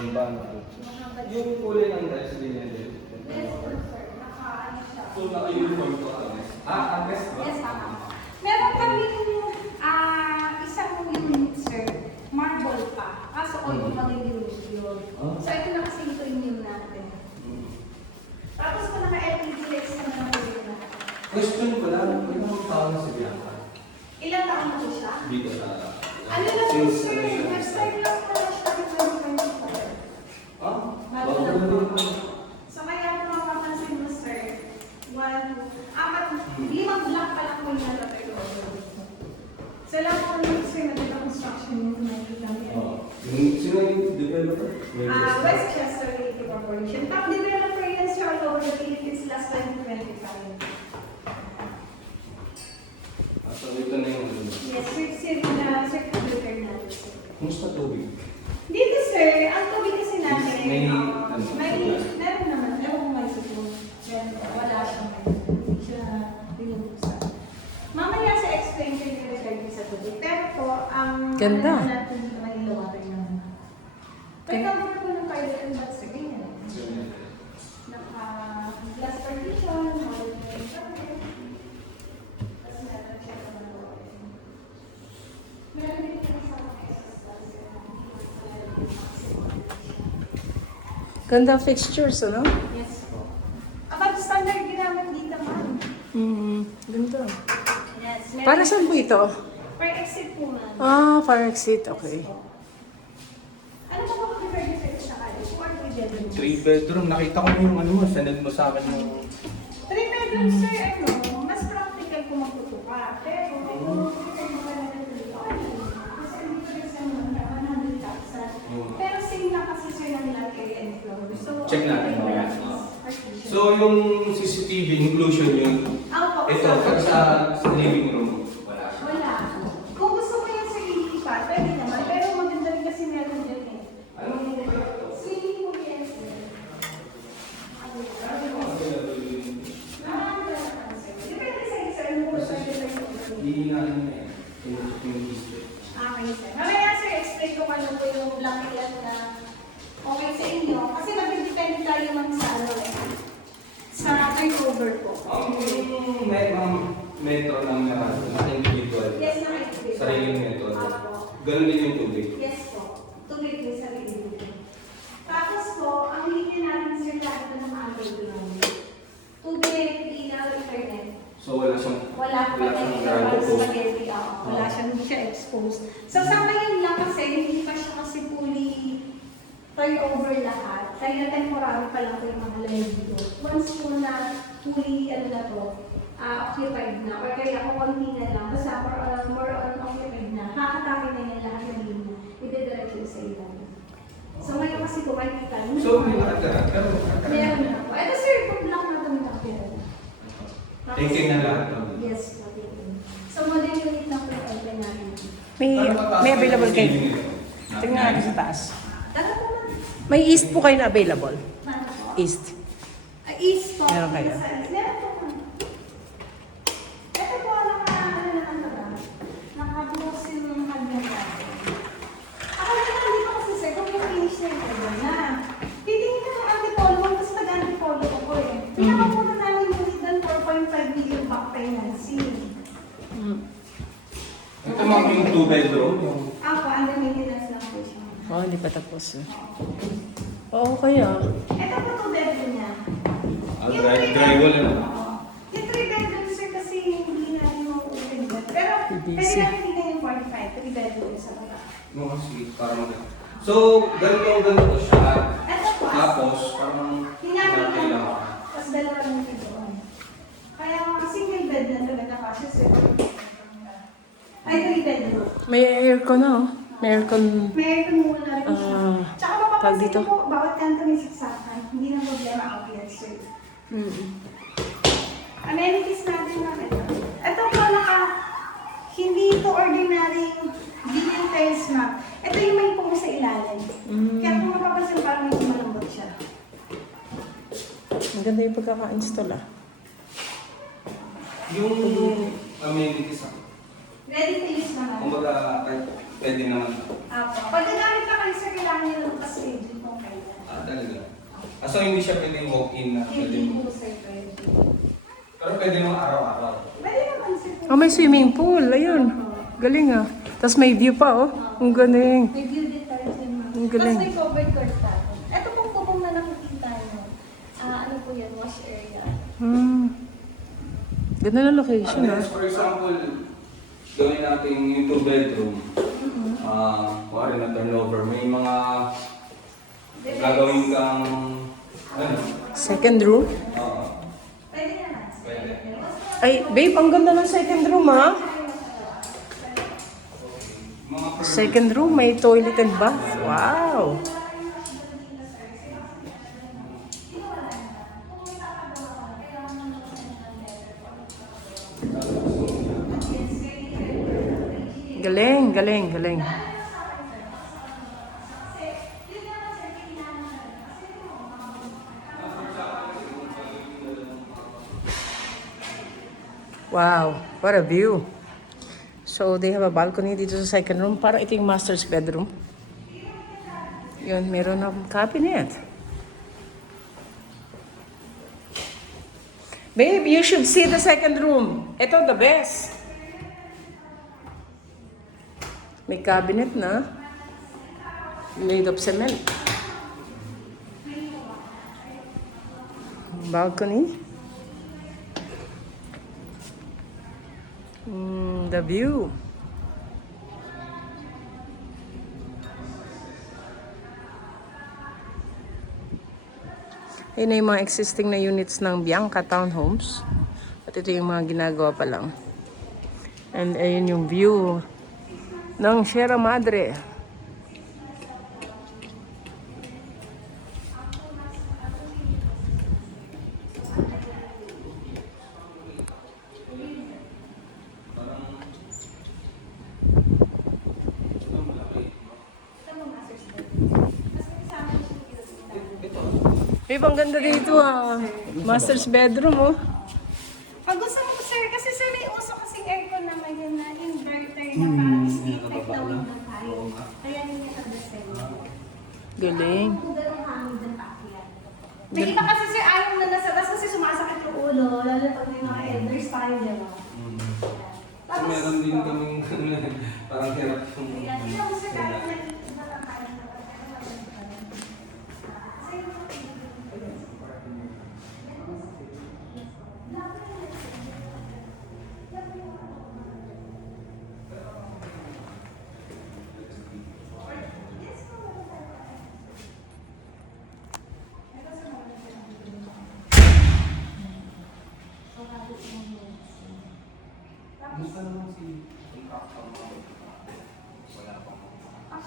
Gambano po. Yung kulay ng dress din yan din. Yes, sir. Naka-ano siya. So, naka-uniform po ka. Agnes ba? Yes, tama. Meron kami isang unit, sir. Marble pa. Kaso all magiging yun. So, ito na kasi ito yung new natin. Tapos kung naka-LED lights na naman po yun natin. Question ko lang, ilang taon na si Bianca? Ilang taon na po siya? Dito sa... Ano lang po, sir? Website lang po na siya. Ah? Bago Bago lang na po. din. So, kaya kung mapapansin mo, sir, 1, 4, 5 block pa lang po yung natatay ko. Sa lahat po ng sir na dito construction yung nakikita niya. Sino yung developer? Westchester Realty Corporation. Top developer yan siya all over the Philippines last 2025. So, ito na yung... Yes, circular natin, sir. Kumusta tubig? Dito, sir, ang tubig kasi natin, meron naman, ewan ko may siguro. Wala siyang hindi siya binubuksan. Mamaya sa explain ko yung regarding sa tubig. Pero po, ang Ganda. ano natin sa Manila water naman. Pero comfortable ng toilet and bath, sir, ganyan. Naka-glass partition, modern shower. Tapos meron siya sa mga water. Meron din siya sa mga exercise. Ganda fixtures, ano? Yes po. About standard ginamit dito, ma'am. Ganda. Yes. Para saan po ito? For exit po, ma'am. Ah, fire exit, okay. Yes po. Ano ba po prefer niyo sa kanya? 2 or 3 bedrooms? 3 bedroom. Nakita ko yung ano mo, sanad mo sa akin yung... 3 bedrooms, sir, ano, mas practical kung magtutupa. Pero, kung prefer mo ka na dito, okay lang. Kasi dito rin sa mga 100,000. Pero same na kasi, sir, ng lot area and floor. So, Check natin okay, mamaya. partition. So, yung CCTV inclusion yun, Opo, ito, so, pag sa living room, wala siya. wala. Kung gusto mo yan sa ilipat, pwede naman. Pero maganda rin kasi meron dyan eh. Anong Swimming pool yan, sir. Depende sa isa, ano po sa hihinahin na eh. Yung display. Okay, sir. Mamaya, sir, explain ko ano po yung block yan na okay sa inyo. Kasi nag-depende tayo mang sa ano eh. Sa turnover po. Metro ng Meralco, na individual. Yes, na-explain. Sariling metro. Apo. Ganun din yung tubig. Yes po. Tubig din sa sarili. Tapos po, ang linya natin, sir, lahat na mga available. Tubig, ilaw, internet. So wala siyang... Wala po siyang yung ground po. spaghetti. Wala siyang, hindi siya exposed. So sa ngayon lang kasi, hindi pa siya kasi fully turnover lahat. Kaya temporary pa lang po yung mga line dito. Once po na fully, ano na to, occupied na, or kaya kung konti na lang, basta more on occupied na, kakatapin na yan lahat ng linya. Ide-diretso sa ilalim. So ngayon kasi po, makikita niyo. So may nakatira. Pero Meron na po. Ito sir, kung block na ito may nakatira. taking na lahat. Yes, taking. So modern unit na po yung open natin. May available kayo. Tingnan natin sa taas. Dala po na. May east po kayo na available. Ano po? East. East po. Meron kayo? Sa east. Meron po. Ito po, ano naman ba? Nakabukas yung hagdan natin. Ako na hindi ko kasi sir, kung yung finish na yung hagdan na. Titingin ka ng antipolo, tapos nag-antipolo ako eh. Pinakamuna namin yung hagdan 4.5 million back financing. Ito mga yung 2 bedroom. Yung... Ako, under maintenance lang po siya. Oh, hindi pa tapos. Oo, kaya. Ito po 2 bedroom niya. Drywall na. Oo. Yung 3 bedroom sir kasi hindi na yung open bed. Pero PVC. pwede namin hindi yung 45, 3 bedroom sa baba. No, sige, parang... So, ganito siya. Ito po. Tapos, parang... Hinapin hinapin lang lang. po. Tapos dalawa lang yung doon. Kaya mga single bed na talaga kasi sir. Ay, 3 bedroom. May aircon na, oh. May aircon. May aircon muna na rin siya. Tsaka tawag mapapansin dito? niyo po, bawat kanto may saksakan. Hindi na problema outlet sir. Amenities natin na ito. Ito po hindi ito ordinary billion tiles map. Ito yung may pungo sa ilalim. Kaya kung mapapansin parang may malambot siya. Ang ganda yung pagkaka-install, ah. Yung amenities ako. Ready to use naman. Kumbaga, kahit pwede naman. Apo. Pag nagamit na kayo sir, kailangan nyo lang kasi kung talaga. So hindi siya pwedeng walk-in na pwede Hindi mo. po sir pwede. Pero pwede mo araw-araw. Pwede naman sir. Oh, may swimming pool. Ayun. Galing ah. Tapos may view pa oh. Ang galing. May view din tayo sa mga. Ang galing. Tapos may covered court tayo. Ito pong bubong na nakikita nyo. Ano po yan? Wash area. Ganda na location ah. For example, gawin natin yung 2-bedroom. Kuwari na turnover. May mga gagawin kang ano? Second room. Pwede naman. Pwede. Ay, babe, ang ganda ng second room ah. Second room, may toilet and bath. Wow. Galing, galing, galing. Wow, what a view. So, they have a balcony dito sa second room. Parang ito yung master's bedroom. Yun, meron ng cabinet. Babe, you should see the second room. Ito, the best. May cabinet na. Made of cement. Balcony. The view. Ayun na yung mga existing na units ng Bianca Townhomes. At ito yung mga ginagawa pa lang. And ayun yung view ng Sierra Madre. Babe, ang ganda dito ah. Master's bedroom oh. Pag gusto mo sir, kasi sir may uso kasing aircon na ngayon na inverter na parang split type daw yung tayo. Kaya hindi niya pag-design. Galing. Kung ganun hangin din pakiyan. May iba kasi sir ayaw na nasa bas kasi sumasakit yung ulo, lalo pag may mga elders tayo, di ba? So meron din kaming parang hirap yung Kaya tingnan mo sir, kahit na iba lang tayo na Gusto naman si contractor mo. Wala pang